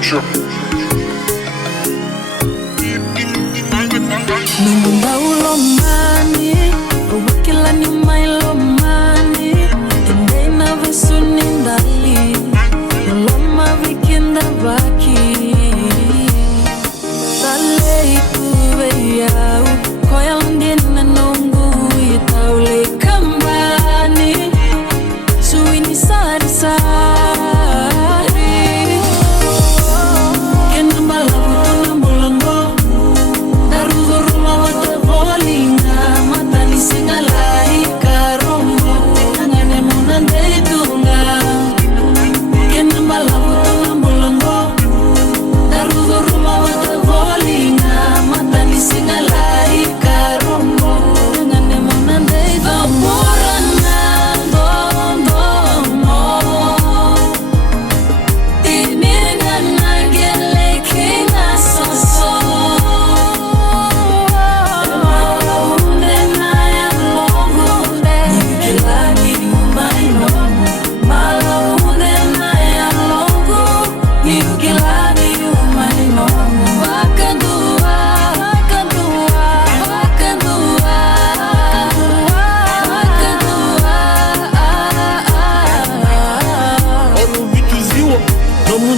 future. Numba ulomani, uwakila nyuma ilomani, endena vesuni ndali, uloma vikinda baki. Tale ikuwe yau, koya undina nungu itaule kambani, suini sari sari.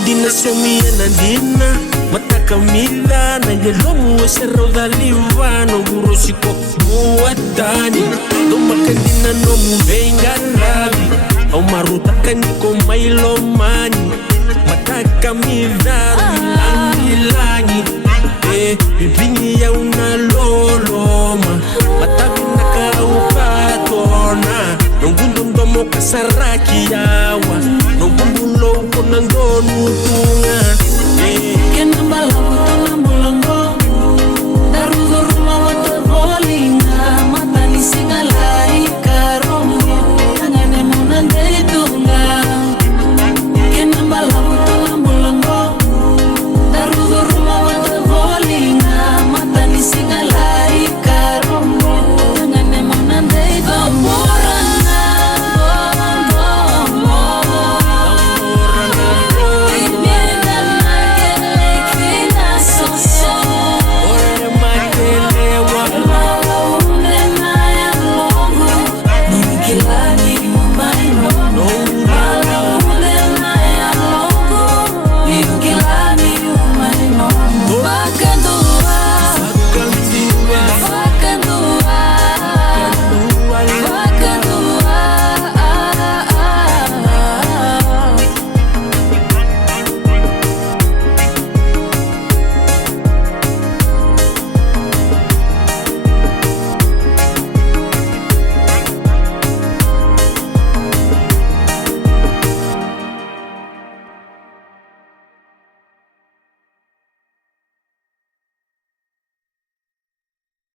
Dina somia nandina mataka mila na yelomu esero daliva no burosiko muatani no makandina no muvenga lavi au maruta kaniko mailo mani mataka mila milani bibini ya unaloloma matabina kaupatona nongundo ndomo kasaraki yawa nongundo lo konangonu tunga Kenamba labuto